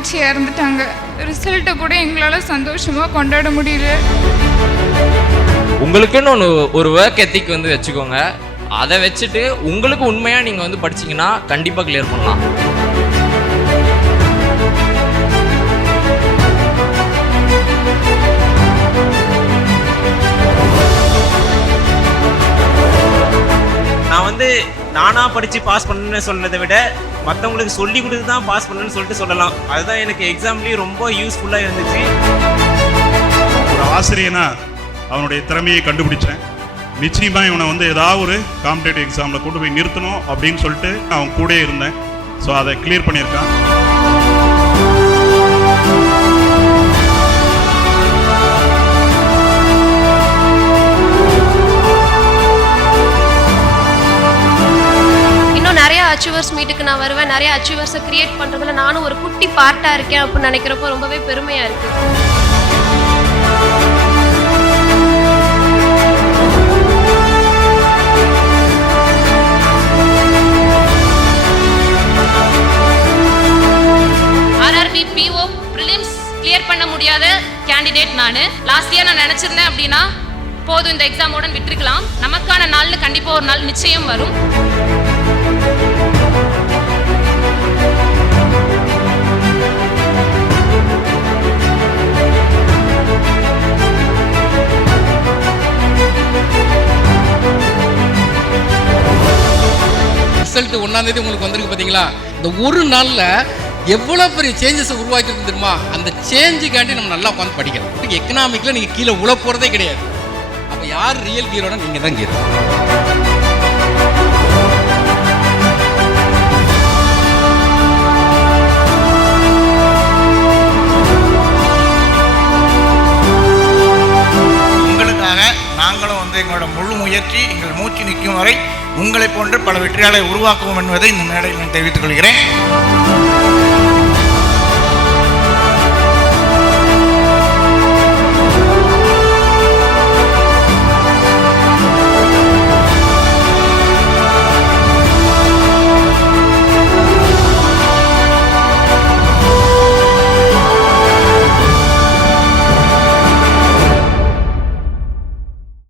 தங்கச்சியாக இறந்துட்டாங்க. ரிசல்ட்டை கூட எங்களால் சந்தோஷமாக கொண்டாட முடியல. உங்களுக்குன்னு ஒரு ஒர்க் எத்திக் வந்து வச்சுக்கோங்க. அதை வச்சுட்டு உங்களுக்கு உண்மையாக நீங்கள் வந்து படிச்சிங்கன்னா கண்டிப்பாக கிளியர் பண்ணலாம். நான் வந்து நானாக படித்து பாஸ் பண்ணணுன்னு சொன்னதை விட மற்றவங்களுக்கு சொல்லி கொடுத்து தான் பாஸ் பண்ணணுன்னு சொல்லிட்டு சொல்லலாம். அதுதான் எனக்கு எக்ஸாம்லேயும் ரொம்ப யூஸ்ஃபுல்லாக இருந்துச்சு. ஒரு ஆசிரியனா அவனுடைய திறமையை கண்டுபிடிச்சேன். நிச்சயமாக இவனை வந்து ஏதாவது ஒரு காம்படேட்டிவ் எக்ஸாமில் கொண்டு போய் நிறுத்தணும் அப்படின்னு சொல்லிட்டு அவன் கூட இருந்தேன். ஸோ அதை கிளியர் பண்ணியிருக்கான். நிறைய அச்சீவர்ஸ் மீட்டுக்கு நான் வருவேன். நிறைய அச்சீவர்ஸை கிரியேட் பண்ணுறதுல நானும் ஒரு குட்டி பார்ட்டாக இருக்கேன் அப்படின்னு நினைக்கிறப்போ ரொம்பவே பெருமையாக இருக்குது. ஆர்ஆர்பி பிஓ ப்ரிலிம்ஸ் கிளியர் பண்ண முடியாத கேண்டிடேட் நான். லாஸ்ட் இயர் நான் நினச்சிருந்தேன் அப்படின்னா போதும் இந்த எக்ஸாமோட விட்டுருக்கலாம். நமக்கான நாள்னு கண்டிப்பாக ஒரு நாள் நிச்சயம் வரும். ரிசல்ட் 1ஆம் தேதி உங்களுக்கு வந்திருக்கு பார்த்தீங்களா? இந்த ஒரு நாளில் எவ்வளோ பெரிய சேஞ்சஸை உருவாக்கிருக்கு தெரியுமா? அந்த சேஞ்சுக்காண்டி நம்ம நல்லா உட்காந்து படிக்கலாம். எக்கனாமிக்கில் நீங்கள் கீழே உள்ள போகிறதே கிடையாது. அப்போ யார் ரியல் ஹீரோனா நீங்கள் தான் ஹீரோ. உங்களுக்காக நாங்களும் வந்து எங்களோட முழு முயற்சி, எங்கள் மூச்சு நிற்கும் வரை உங்களை போன்று பல வெற்றியாளரை உருவாக்குவோம் என்பதை இந்த மேடையில் நான் தெரிவித்துக் கொள்கிறேன்.